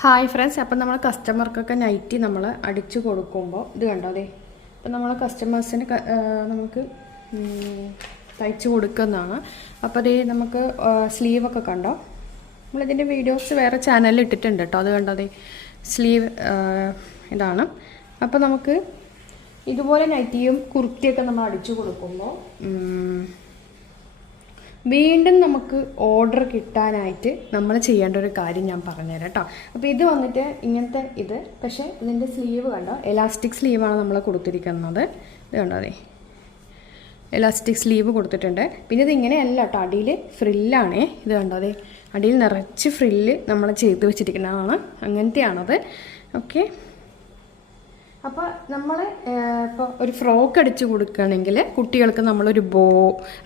Hi friends, അപ്പം നമ്മൾ കസ്റ്റമർക്കൊക്കെ nightie നമ്മൾ അടിച്ചു കൊടുക്കുമ്പോൾ ഇത് കണ്ടോ അതെ. അപ്പം നമ്മൾ കസ്റ്റമേഴ്സിന് നമുക്ക് തയ്ച്ച് കൊടുക്കുന്നതാണ്. അപ്പോൾ അതേ നമുക്ക് സ്ലീവൊക്കെ കണ്ടോ, നമ്മളിതിൻ്റെ വീഡിയോസ് വേറെ ചാനലിൽ ഇട്ടിട്ടുണ്ട് കേട്ടോ. അത് കണ്ടോ അതെ, സ്ലീവ് ഇതാണ്. അപ്പോൾ നമുക്ക് ഇതുപോലെ നൈറ്റിയും കുർത്തിയൊക്കെ നമ്മൾ അടിച്ചു കൊടുക്കുമ്പോൾ വീണ്ടും നമുക്ക് ഓർഡർ കിട്ടാനായിട്ട് നമ്മൾ ചെയ്യേണ്ട ഒരു കാര്യം ഞാൻ പറഞ്ഞുതരാം കേട്ടോ. അപ്പോൾ ഇത് വന്നിട്ട് ഇങ്ങനത്തെ ഇത്, പക്ഷേ ഇതിൻ്റെ സ്ലീവ് കണ്ടോ, എലാസ്റ്റിക് സ്ലീവാണ് നമ്മൾ കൊടുത്തിരിക്കുന്നത്. ഇത് കണ്ടോ അതെ, എലാസ്റ്റിക് സ്ലീവ് കൊടുത്തിട്ടുണ്ട്. പിന്നെ ഇത് ഇങ്ങനെയല്ല കേട്ടോ, അടിയിൽ ഫ്രില്ലാണേ. ഇത് കണ്ടോ അതെ, അടിയിൽ നിറച്ച് ഫ്രില്ല് നമ്മൾ ചെയ്ത് വെച്ചിരിക്കുന്നതാണ്. അങ്ങനത്തെയാണത്. ഓക്കെ, അപ്പോൾ നമ്മൾ ഇപ്പോൾ ഒരു ഫ്രോക്ക് അടിച്ച് കൊടുക്കുകയാണെങ്കിൽ കുട്ടികൾക്ക് നമ്മളൊരു ബോ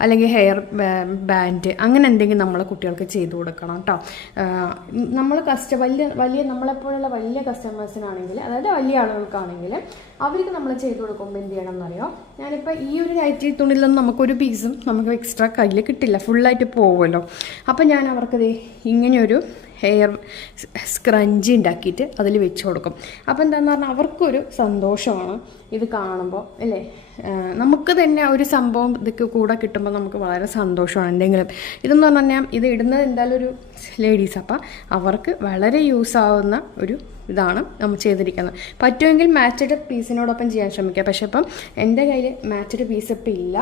അല്ലെങ്കിൽ ഹെയർ ബാൻഡ് അങ്ങനെ എന്തെങ്കിലും നമ്മൾ കുട്ടികൾക്ക് ചെയ്ത് കൊടുക്കണം കേട്ടോ. നമ്മൾ വലിയ നമ്മളെപ്പോലുള്ള വലിയ കസ്റ്റമേഴ്സിനാണെങ്കിൽ, അതായത് വലിയ ആളുകൾക്കാണെങ്കിൽ അവർക്ക് നമ്മൾ ചെയ്ത് കൊടുക്കുമ്പോൾ എന്ത് ചെയ്യണം എന്നറിയോ. ഞാനിപ്പോൾ ഈ ഒരു നൈറ്റി തുണിയിലൊന്നും നമുക്കൊരു പീസും നമുക്ക് എക്സ്ട്രാ കയ്യിൽ കിട്ടില്ല, ഫുള്ളായിട്ട് പോകുമല്ലോ. അപ്പോൾ ഞാൻ അവർക്ക് ഇങ്ങനെയൊരു ഹെയർ സ്ക്രഞ്ചി ഉണ്ടാക്കിയിട്ട് അതിൽ വെച്ച് കൊടുക്കും. അപ്പോൾ എന്താണെന്ന് പറഞ്ഞാൽ അവർക്കൊരു സന്തോഷമാണ് ഇത് കാണുമ്പോൾ, അല്ലേ. നമുക്ക് തന്നെ ഒരു സംഭവം ഇതൊക്കെ കൂടെ കിട്ടുമ്പോൾ നമുക്ക് വളരെ സന്തോഷമാണ്. എന്തെങ്കിലും ഇതെന്ന് പറഞ്ഞാൽ ഇത് ഇടുന്നത് എന്തായാലും ഒരു ലേഡീസ്, അപ്പം അവർക്ക് വളരെ യൂസ് ആവുന്ന ഒരു ഇതാണ് നമ്മൾ ചെയ്തിരിക്കുന്നത്. പറ്റുമെങ്കിൽ മാച്ചഡ് പീസിനോടൊപ്പം ചെയ്യാൻ ശ്രമിക്കുക. പക്ഷേ ഇപ്പം എൻ്റെ കയ്യിൽ മാച്ചഡ് പീസ് ഇപ്പം ഇല്ല,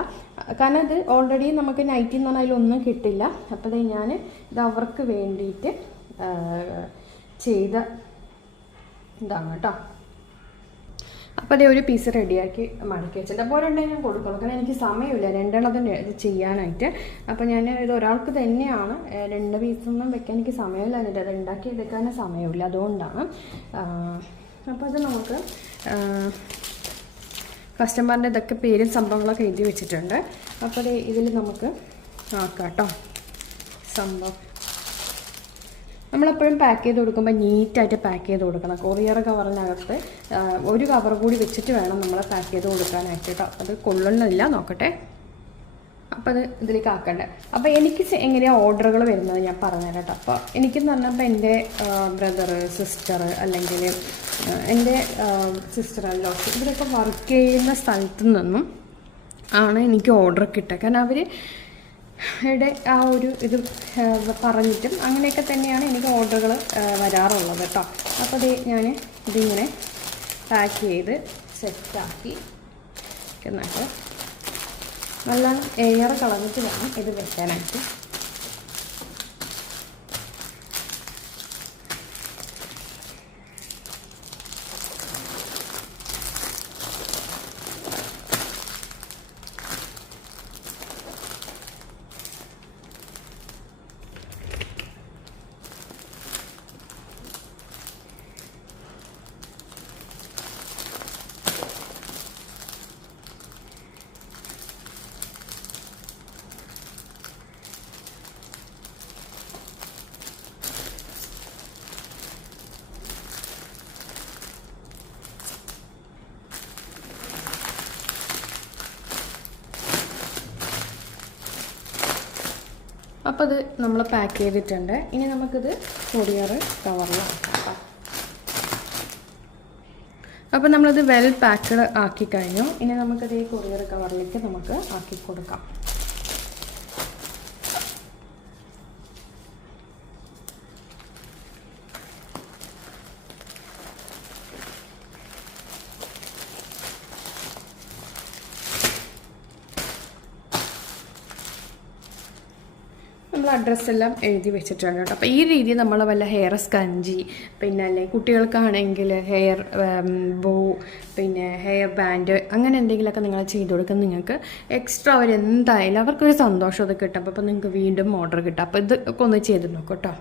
കാരണം ഇത് ഓൾറെഡി നമുക്ക് നൈറ്റി എന്ന് പറഞ്ഞാൽ അതിലൊന്നും കിട്ടില്ല. അപ്പോൾ ഞാൻ ഇത് അവർക്ക് വേണ്ടിയിട്ട് ചെയ്ത ഇതാണ് കേട്ടോ. അപ്പോൾ അതേ ഒരു പീസ് റെഡിയാക്കി മടക്കി വെച്ചിട്ട് അപ്പോൾ ഒരെണ്ണം ഞാൻ കൊടുക്കണം, കാരണം എനിക്ക് സമയമില്ല രണ്ടെണ്ണത്തിന് ഇത് ചെയ്യാനായിട്ട്. അപ്പോൾ ഞാൻ ഇത് ഒരാൾക്ക് തന്നെയാണ്, 2 പീസൊന്നും വെക്കാൻ എനിക്ക് സമയമില്ല, എന്നിട്ട് അത് ഉണ്ടാക്കി എടുക്കാൻ സമയമില്ല, അതുകൊണ്ടാണ്. അപ്പോൾ അത് നമുക്ക് കസ്റ്റമറിൻ്റെ ഇതൊക്കെ പേരും സംഭവങ്ങളൊക്കെ എഴുതി വെച്ചിട്ടുണ്ട്. അപ്പോൾ അത് ഇതിൽ നമുക്ക് ആക്കാം കേട്ടോ. സംഭവം നമ്മളെപ്പോഴും പാക്ക് ചെയ്ത് കൊടുക്കുമ്പോൾ നീറ്റായിട്ട് പാക്ക് ചെയ്ത് കൊടുക്കണം. കൊറിയർ കവറിനകത്ത് ഒരു കവർ കൂടി വെച്ചിട്ട് വേണം നമ്മൾ പാക്ക് ചെയ്ത് കൊടുക്കാനായിട്ട് കേട്ടോ. അത് കൊള്ളുന്നില്ല, നോക്കട്ടെ. അപ്പോൾ അത് ഇതിലേക്ക് ആക്കണ്ടേ. അപ്പോൾ എനിക്ക് എങ്ങനെയാണ് ഓർഡറുകൾ വരുന്നത് ഞാൻ പറഞ്ഞുതരാം കേട്ടോ. അപ്പോൾ എനിക്കെന്ന് പറഞ്ഞപ്പോൾ എൻ്റെ ബ്രദർ, സിസ്റ്റർ, അല്ലെങ്കിൽ എൻ്റെ സിസ്റ്ററല്ലോ, ഇവരൊക്കെ വർക്ക് ചെയ്യുന്ന സ്ഥലത്തു നിന്നും ആണ് എനിക്ക് ഓർഡർ കിട്ടുക. കാരണം അവർ ആ ഒരു ഇത് പറഞ്ഞിട്ടും അങ്ങനെയൊക്കെ തന്നെയാണ് എനിക്ക് ഓർഡറുകൾ വരാറുള്ളത് കേട്ടോ. അപ്പോൾ അത് ഞാൻ ഇതിങ്ങനെ പാക്ക് ചെയ്ത് സെറ്റാക്കി എന്നിട്ട് നല്ല എയർ കളഞ്ഞിട്ട് വേണം ഇത് വെക്കാനായിട്ട്. അപ്പോൾ അത് നമ്മൾ പാക്ക് ചെയ്തിട്ടുണ്ട്. ഇനി നമുക്കിത് കൊറിയർ കവറിലാക്കാം. അപ്പോൾ നമ്മളത് വെൽ പാക്ക്ഡ് ആക്കി കഴിഞ്ഞു. ഇനി നമുക്കത് ഈ കൊറിയർ കവറിലേക്ക് നമുക്ക് ആക്കി കൊടുക്കാം. നമ്മൾ അഡ്രസ്സെല്ലാം എഴുതി വെച്ചിട്ടുണ്ട് കേട്ടോ. അപ്പോൾ ഈ രീതി നമ്മൾ വല്ല ഹെയർ സ്കഞ്ചി, പിന്നെ അല്ലെങ്കിൽ കുട്ടികൾക്കാണെങ്കിൽ ഹെയർ ബോ, പിന്നെ ഹെയർ ബാൻഡ്, അങ്ങനെ എന്തെങ്കിലുമൊക്കെ നിങ്ങൾ ചെയ്ത് കൊടുക്കുക. നിങ്ങൾക്ക് എക്സ്ട്രാ അവരെന്തായാലും അവർക്കൊരു സന്തോഷം അത് കിട്ടും. അപ്പോൾ നിങ്ങൾക്ക് വീണ്ടും ഓർഡർ കിട്ടും. അപ്പോൾ ഇതൊക്കെ ഒന്ന് ചെയ്ത് നോക്കൂ കേട്ടോ.